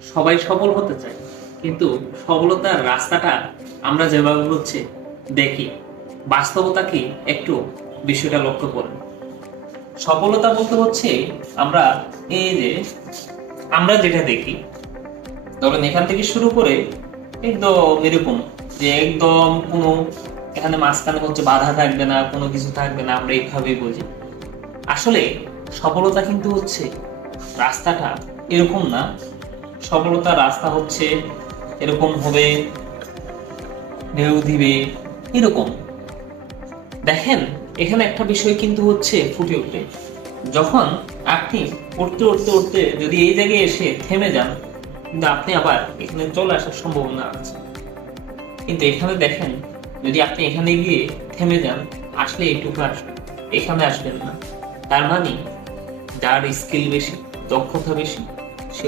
সবাই সফল হতে চায়, কিন্তু সফলতার রাস্তাটা আমরা যেভাবে হচ্ছে দেখি, বাস্তবতা কি একটু বিষয়টা লক্ষ্য করেন। সফলতা বলতে হচ্ছে আমরা এই যে আমরা যেটা দেখি, ধরেন এখান থেকে শুরু করে একদম এরকম যে একদম কোনো এখানে মাঝখানে হচ্ছে বাধা থাকবে না, কোনো কিছু থাকবে না, আমরা এইভাবেই বুঝি। আসলে সফলতা কিন্তু হচ্ছে রাস্তাটা এরকম না। সফলতার রাস্তা হচ্ছে এরকম হবে, ঢেউ দিবে, এরকম। দেখেন, এখানে একটা বিষয় কিন্তু হচ্ছে ফুটে ওঠে, যখন আপনি উঠতে উঠতে উঠতে যদি এই জায়গায় এসে থেমে যান, কিন্তু আপনি আবার এখানে চলে আসার সম্ভাবনা আছে। কিন্তু এখানে দেখেন, যদি আপনি এখানে গিয়ে থেমে যান, আসলে এইটুকু আসবেন, এখানে আসবেন না। তার মানে যার স্কিল বেশি, দক্ষতা বেশি, সে